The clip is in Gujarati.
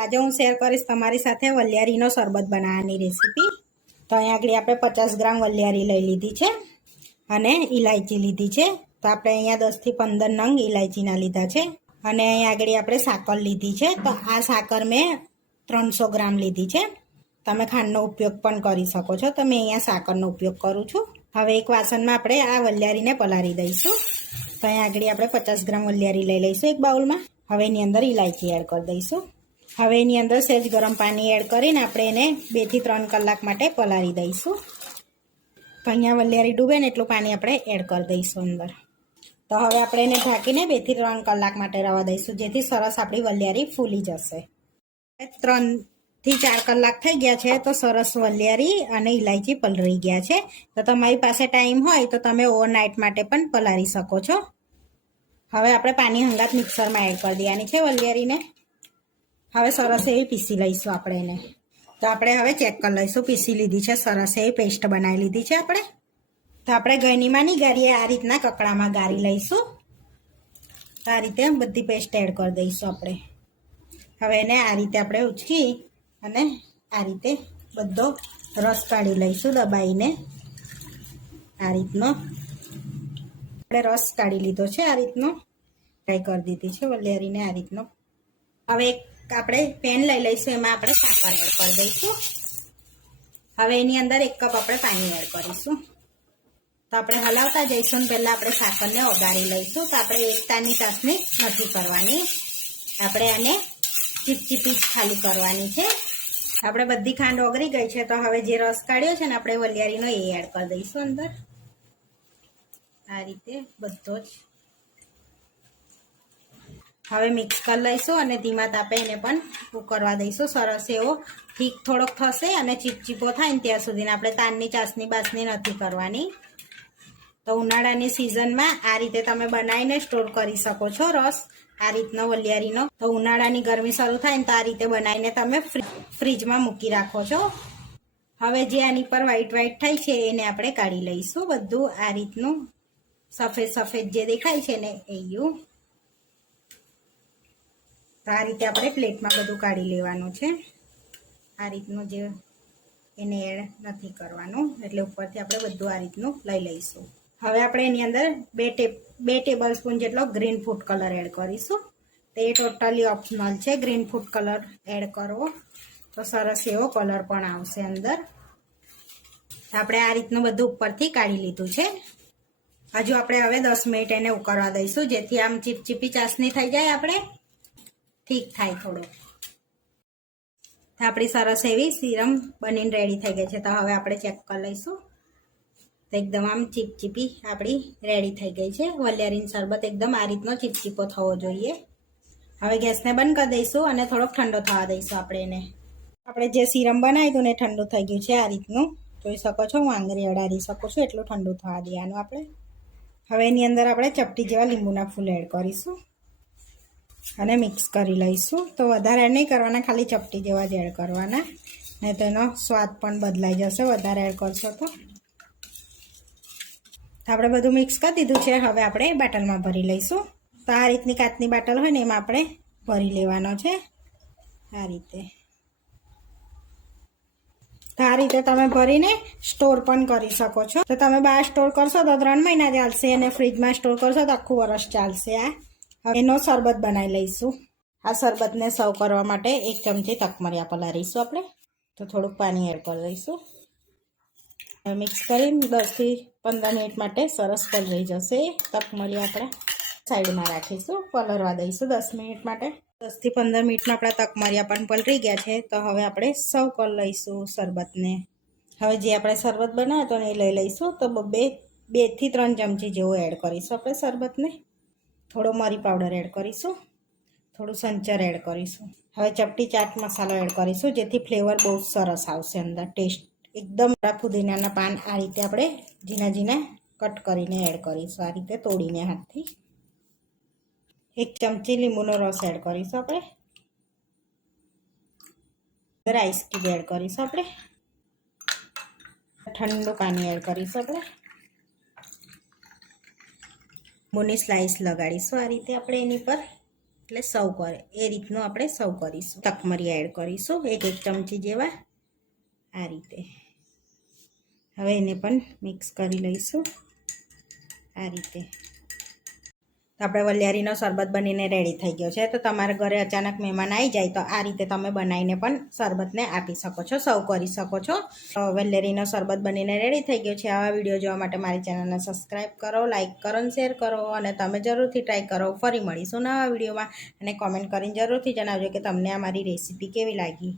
આજે હું શેર કરીશ તમારી સાથે વલિયારીનો શરબત બનાવવાની રેસીપી। તો અહીંયા આગળ આપણે 50 ગ્રામ વલિયારી લઈ લીધી છે અને ઇલાયચી લીધી છે। તો આપણે અહીંયા 10 થી 15 નંગ ઇલાયચીના લીધા છે અને અહીંયા આગળ આપણે સાકર લીધી છે। તો આ સાકર મેં 300 ગ્રામ લીધી છે। તમે ખાંડનો ઉપયોગ પણ કરી શકો છો, તો મેં અહીંયા સાકરનો ઉપયોગ કરું છું। હવે એક વાસણમાં આપણે આ વલિયારીને પલાળી દઈશું। તો અહીંયા આગળ આપણે 50 ગ્રામ વલિયારી લઈ લઈશું એક બાઉલમાં। હવે એની અંદર ઇલાયચી એડ કરી દઈશું। હવે એની અંદર સહેજ ગરમ પાણી એડ કરીને આપણે એને 2 થી 3 કલાક માટે પલાળી દઈશું। તો અહીંયા વલિયારી ડૂબે ને એટલું પાણી આપણે એડ કરી દઈશું અંદર। તો હવે આપણે એને ઢાંકીને 2 થી 3 કલાક માટે રવા દઈશું, જેથી સરસ આપણી વલિયારી ફૂલી જશે। 3 થી 4 કલાક થઈ ગયા છે, તો સરસ વલિયારી અને ઇલાયચી પલળી ગયા છે। તો તમારી પાસે ટાઈમ હોય તો તમે ઓવરનાઇટ માટે પણ પલાળી શકો છો। હવે આપણે પાણી હંગાત મિક્સરમાં એડ કરી દેવાની છે વલિયારીને। હવે સરસ એવી પીસી લઈશું આપણે એને। તો આપણે હવે ચેક કરી લઈશું, પીસી લીધી છે, સરસ એવી પેસ્ટ બનાવી લીધી છે આપણે। તો આપણે ગળણીમાં નહીં ગાળીએ, આ રીતના કકડામાં ગાળી લઈશું। તો આ રીતે બધી પેસ્ટ એડ કરી દઈશું આપણે। હવે એને આ રીતે આપણે ઉચકી અને આ રીતે બધો રસ કાઢી લઈશું દબાઈને। આ રીતનો આપણે રસ કાઢી લીધો છે, આ રીતનો ફ્રાય કરી દીધી છે વલિયારીને આ રીતનો। હવે આપણે પેન લઈ લઈશું, એમાં આપણે સાકર એડ કરી દઈશું। હવે એની અંદર 1 કપ આપણે પાણી એડ કરીશું। તો આપણે હલાવતા જઈશું ને પહેલાં આપણે સાકરને ઓગાળી લઈશું। તો આપણે એકતાની ચાસણી નથી કરવાની, આપણે આને ચીપચીપી ખાલી કરવાની છે। આપણે બધી ખાંડ ઓગળી ગઈ છે, તો હવે જે રસ કાઢ્યો છે ને આપણે વલિયારીનો એ એડ કરી દઈશું અંદર। આ રીતે બધો જ હવે મિક્સ કરી લઈશું અને ધીમા તાપે એને પણ ઉકળવા દઈશું। સરસ એવો ઠીક થોડોક થશે અને ચીપચીપો થાય ને ત્યાં સુધી આપણે તારની ચાસણી બાસની નથી કરવાની। તો ઉનાળાની સિઝનમાં આ રીતે તમે બનાવીને સ્ટોર કરી શકો છો રસ, આ રીતનો વલિયારીનો। તો ઉનાળાની ગરમી શરૂ થાય ને તો આ રીતે બનાવીને તમે ફ્રીજમાં મૂકી રાખો છો। હવે જે આની પર વ્હાઈટ થાય છે એને આપણે કાઢી લઈશું, બધું આ રીતનું સફેદ જે દેખાય છે ને એવું। તો આ રીતે આપણે પ્લેટમાં બધું કાઢી લેવાનું છે, આ રીતનું જે એને એડ નથી કરવાનું, એટલે ઉપરથી આપણે બધું આ રીતનું લઈ લઈશું। હવે આપણે એની અંદર 2 ટેબલ સ્પૂન જેટલો ગ્રીન ફૂડ કલર એડ કરીશું। તો એ ટોટલી ઓપ્શનલ છે, ગ્રીન ફૂડ કલર એડ કરવો તો સરસ એવો કલર પણ આવશે અંદર। આપણે આ રીતનું બધું ઉપરથી કાઢી લીધું છે। હજુ આપણે હવે 10 મિનિટ એને ઉકળવા દઈશું, જેથી આમ ચીપચીપી ચાસણી થઈ જાય, આપણે ઠીક થાય થોડું। તો આપણી સરસ એવી સિરમ બનીને રેડી થઈ ગઈ છે। તો હવે આપણે ચેક કરી લઈશું, તો એકદમ આમ ચીપચીપી આપણી રેડી થઈ ગઈ છે વલિયારીનો શરબત। એકદમ આ રીતનો ચીપચીપો થવો જોઈએ। હવે ગેસને બંધ કરી દઈશું અને થોડોક ઠંડો થવા દઈશું આપણે એને। આપણે જે સિરમ બનાવ્યું હતું ને ઠંડુ થઈ ગયું છે, આ રીતનું જોઈ શકો છો, હું આંગળી અડાડી શકું છું એટલું ઠંડુ થવા દેવાનું આપણે। હવે એની અંદર આપણે ચપટી જેવા લીંબુના ફૂલ એડ કરીશું અને મિક્સ કરી લઈશું। તો વધારે એડ નહીં કરવાના, ખાલી ચપટી જેવા જ એડ કરવાના, નહીં તો એનો સ્વાદ પણ બદલાઈ જશે વધારે એડ કરશો તો। આપણે બધું મિક્સ કરી દીધું છે, હવે આપણે બાટલમાં ભરી લઈશું। તો આ રીતની કાચની બાટલ હોય ને એમાં આપણે ભરી લેવાનો છે આ રીતે। તો આ રીતે તમે ભરીને સ્ટોર પણ કરી શકો છો। તો તમે બહાર સ્ટોર કરશો તો 3 મહિના ચાલશે અને ફ્રીજમાં સ્ટોર કરશો તો આખું વર્ષ ચાલશે। આ એનો શરબત બનાવી લઈશું। આ શરબતને સર્વ કરવા માટે 1 ચમચી તકમરિયા પલાળીશું આપણે। તો થોડુંક પાણી એડ કરી દઈશું, મિક્સ કરીને 10 થી 15 મિનિટ માટે સરસ પલળી જશે। તકમરિયા આપણે સાઈડમાં રાખીશું, પલળવા દઈશું 10 મિનિટ માટે। 10 થી 15 મિનિટમાં આપણા તકમરિયા પણ પલળી ગયા છે। તો હવે આપણે સર્વ કરી લઈશું શરબતને। હવે જે આપણે શરબત બનાવ્યો હતો ને એ લઈ લઈશું। તો 2 થી 3 ચમચી જેવો એડ કરીશું આપણે શરબતને। થોડો મરી પાવડર એડ કરીશું, થોડું સંચર એડ કરીશું। હવે ચપટી ચાટ મસાલો એડ કરીશું, જેથી ફ્લેવર બહુ સરસ આવશે અંદર, ટેસ્ટ એકદમ। ફુદીનાના પાન આ રીતે આપણે ઝીણા ઝીણા કટ કરીને એડ કરીશું, આ રીતે તોડીને હાથથી। 1 ચમચી લીંબુનો રસ એડ કરીશું આપણે, આઈસ ક્યુબ એડ કરીશું આપણે, ઠંડુ પાણી એડ કરીશું આપણે, લીંબુની સ્લાઈસ લગાડીશું આ રીતે આપણે એની પર। એટલે સર્વ કરે એ રીતનું આપણે સર્વ કરીશું. તકમરી એડ કરીશું 1 ચમચી જેવા આ રીતે. હવે એને પણ મિક્સ કરી લઈશું આ રીતે. તો આપણે વલિયારીનો શરબત બનીને રેડી થઈ ગયો છે. તો તમારા ઘરે અચાનક મહેમાન આવી જાય તો આ રીતે તમે બનાવીને પણ શરબતને આપી શકો છો, સર્વ કરી શકો છો. વલિયારીનો શરબત બનીને રેડી થઈ ગયો છે. આવા વિડીયો જોવા માટે મારી ચેનલને સબસ્ક્રાઈબ કરો, લાઇક કરો અને શેર કરો અને તમે જરૂરથી ટ્રાય કરો. ફરી મળીશું નવા વિડીયોમાં અને કોમેન્ટ કરીને જરૂરથી જણાવજો કે તમને આ મારી રેસીપી કેવી લાગી.